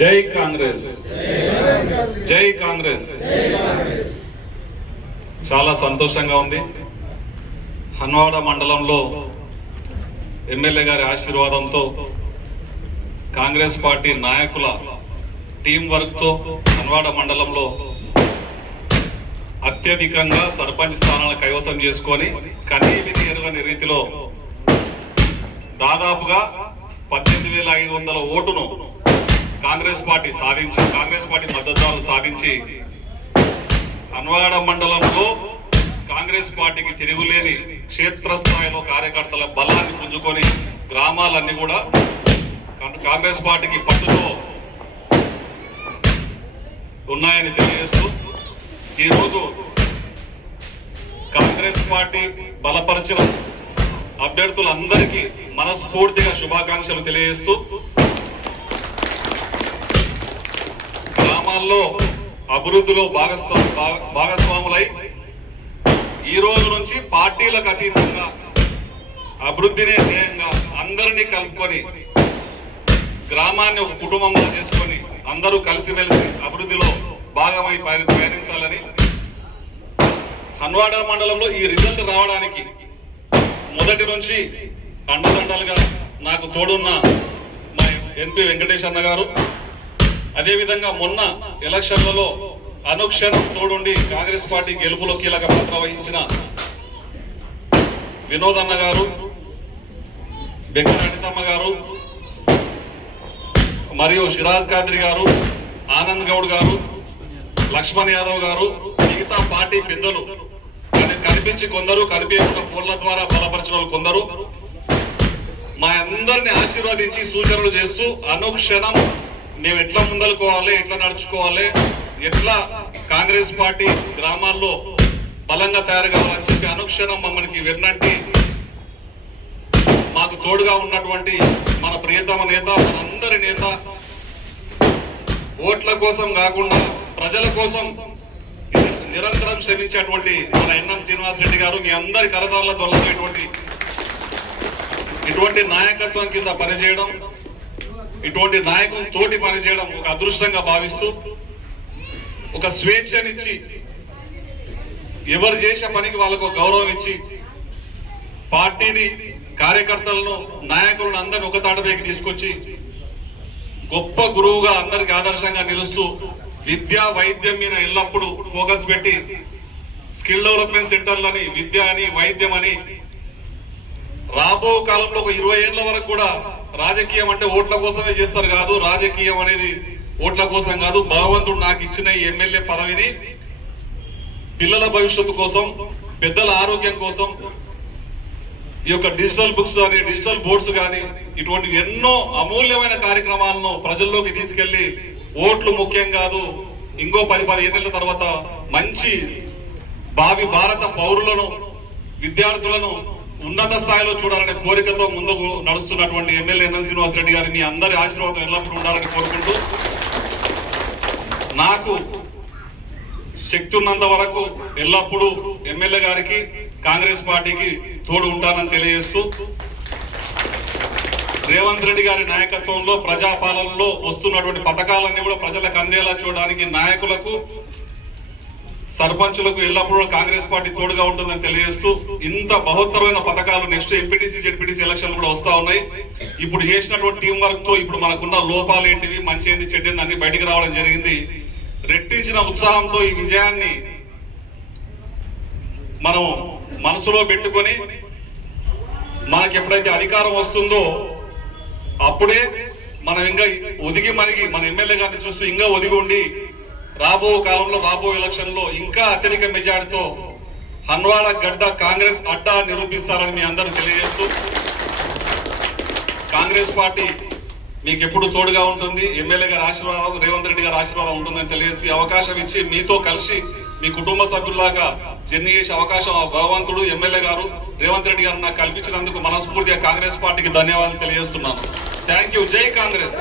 జై కాంగ్రెస్. జై కాంగ్రెస్. చాలా సంతోషంగా ఉంది. హన్వాడ మండలంలో ఎమ్మెల్యే గారి ఆశీర్వాదంతో కాంగ్రెస్ పార్టీ నాయకుల టీం వర్క్తో హన్వాడ మండలంలో అత్యధికంగా సర్పంచ్ స్థానాలను కైవసం చేసుకొని కనీవిని ఎరుగని రీతిలో దాదాపుగా పద్దెనిమిది వేల ఐదు వందల ఓటును కాంగ్రెస్ పార్టీ సాధించి కాంగ్రెస్ పార్టీ మద్దతుదారులు సాధించి అన్వాడ మండలంలో కాంగ్రెస్ పార్టీకి తిరుగులేని క్షేత్రస్థాయిలో కార్యకర్తల బలాన్ని పుంజుకొని గ్రామాలన్నీ కూడా కాంగ్రెస్ పార్టీకి పట్టుతో ఉన్నాయని తెలియజేస్తూ ఈరోజు కాంగ్రెస్ పార్టీ బలపరిచిన అభ్యర్థులందరికీ మనస్ఫూర్తిగా శుభాకాంక్షలు తెలియజేస్తూ గ్రామాల్లో అభివృద్ధిలో భాగస్వా భాగస్వాములై ఈ రోజు నుంచి పార్టీలకు అతీతంగా అభివృద్ధినే ధ్యేయంగా అందరినీ కలుపుకొని గ్రామాన్ని ఒక కుటుంబంగా చేసుకొని అందరూ కలిసిమెలిసి అభివృద్ధిలో భాగమై ప్రయాణించాలని పయనించాలని హన్వాడ మండలంలో ఈ రిజల్ట్ రావడానికి మొదటి నుంచి అండదండలుగా నాకు తోడున్న మా ఎంపీ వెంకటేష్ అన్న గారు అదేవిధంగా మొన్న ఎలక్షన్లలో అనుక్షణం తోడుండి కాంగ్రెస్ పార్టీ గెలుపులో కీలక పాత్ర వహించిన వినోద్ అన్న గారు బెక్కర అనితమ్మ గారు మరియు సిరాజ్ ఖాద్రి గారు ఆనంద్ గౌడ్ గారు లక్ష్మణ్ యాదవ్ గారు మిగతా పార్టీ పెద్దలు కనిపించి కొందరు కనిపించకుండా ఫోన్ల ద్వారా బలపరిచిన కొందరు. మా అందరిని ఆశీర్వదించి సూచనలు చేస్తూ అనుక్షణం మేము ఎట్లా ముందలుకోవాలి ఎట్లా నడుచుకోవాలి ఎట్లా కాంగ్రెస్ పార్టీ గ్రామాల్లో బలంగా తయారు కావాలని చెప్పి అనుక్షణం మమ్మల్ని విన్నంటి మాకు తోడుగా ఉన్నటువంటి మన ప్రియతమ నేత మనందరి నేత ఓట్ల కోసం కాకుండా ప్రజల కోసం నిరంతరం శ్రమించేటువంటి మన ఎన్ఎం శ్రీనివాస్ రెడ్డి గారు మీ అందరి కరదాల వల్లటువంటి ఇటువంటి నాయకత్వం కింద పనిచేయడం ఇటువంటి నాయకుని తోటి పనిచేయడం ఒక అదృష్టంగా భావిస్తూ ఒక స్వేచ్ఛనిచ్చి ఎవరు చేసే పనికి వాళ్ళకు గౌరవం ఇచ్చి పార్టీని కార్యకర్తలను నాయకులను అందరిని ఒక తాటపైకి తీసుకొచ్చి గొప్ప గురువుగా అందరికి ఆదర్శంగా నిలుస్తూ విద్య వైద్యం మీద ఎల్లప్పుడూ ఫోకస్ పెట్టి స్కిల్ డెవలప్మెంట్ సెంటర్లని విద్య అని వైద్యం అని రాబో కాలంలో ఒక ఇరవై ఏళ్ళ వరకు కూడా రాజకీయం అంటే ఓట్ల కోసమే చేస్తారు కాదు. రాజకీయం అనేది ఓట్ల కోసం కాదు. భగవంతుడు నాకు ఇచ్చిన ఎమ్మెల్యే పదవిని పిల్లల భవిష్యత్తు కోసం పెద్దల ఆరోగ్యం కోసం ఈ యొక్క డిజిటల్ బుక్స్ కానీ డిజిటల్ బోర్డ్స్ కానీ ఇటువంటి ఎన్నో అమూల్యమైన కార్యక్రమాలను ప్రజల్లోకి తీసుకెళ్ళి ఓట్లు ముఖ్యం కాదు. ఇంకో పది పదిహేనేళ్ళ తర్వాత మంచి భావి భారత పౌరులను విద్యార్థులను ఉన్నత స్థాయిలో చూడాలనే కోరికతో ముందుకు నడుస్తున్నటువంటి ఎమ్మెల్యే ఎన్ఎన్ శ్రీనివాస్ రెడ్డి గారి మీ అందరి ఆశీర్వాదం ఎల్లప్పుడూ ఉండాలని కోరుకుంటూ నాకు శక్తి ఉన్నంత వరకు ఎల్లప్పుడూ ఎమ్మెల్యే గారికి కాంగ్రెస్ పార్టీకి తోడు ఉంటానని తెలియజేస్తూ రేవంత్ రెడ్డి గారి నాయకత్వంలో ప్రజాపాలనలో వస్తున్నటువంటి పథకాలన్నీ కూడా ప్రజలకు అందేలా చూడడానికి నాయకులకు సర్పంచులకు ఎల్లప్పుడూ కాంగ్రెస్ పార్టీ తోడుగా ఉంటుందని తెలియజేస్తూ ఇంత బహుత్తరమైన పథకాలు నెక్స్ట్ ఎంపీటీసీ జెడ్పీటీసీ ఎలక్షన్లు కూడా వస్తా ఉన్నాయి. ఇప్పుడు చేసినటువంటి టీం వర్క్తో ఇప్పుడు మనకున్న లోపాలు ఏంటివి మంచి ఏంది చెడ్డింది అన్ని బయటికి రావడం జరిగింది. రెట్టించిన ఉత్సాహంతో ఈ విజయాన్ని మనం మనసులో పెట్టుకొని మనకి ఎప్పుడైతే అధికారం వస్తుందో అప్పుడే మనం ఇంకా ఒదిగి మనకి మన ఎమ్మెల్యే గారిని చూస్తూ ఇంకా ఒదిగి ఉండి రాబో కాలంలో రాబో ఎలక్షన్లో ఇంకా అత్యధిక మెజార్టీతో హన్వాడ గడ్డ కాంగ్రెస్ అడ్డా నిరూపిస్తారని మీ అందరూ తెలియజేస్తూ కాంగ్రెస్ పార్టీ మీకు ఎప్పుడు తోడుగా ఉంటుంది ఎమ్మెల్యే గారి ఆశీర్వాదం రేవంత్ రెడ్డి గారి ఆశీర్వాదం ఉంటుందని తెలియజేస్తూ అవకాశం ఇచ్చి మీతో కలిసి మీ కుటుంబ సభ్యుల్లాగా జర్నీ చేసే అవకాశం ఆ భగవంతుడు ఎమ్మెల్యే గారు రేవంత్ రెడ్డి గారు నాకు కల్పించినందుకు మనస్ఫూర్తిగా కాంగ్రెస్ పార్టీకి ధన్యవాదాలు తెలియజేస్తున్నాను. Thank you. జై కాంగ్రెస్.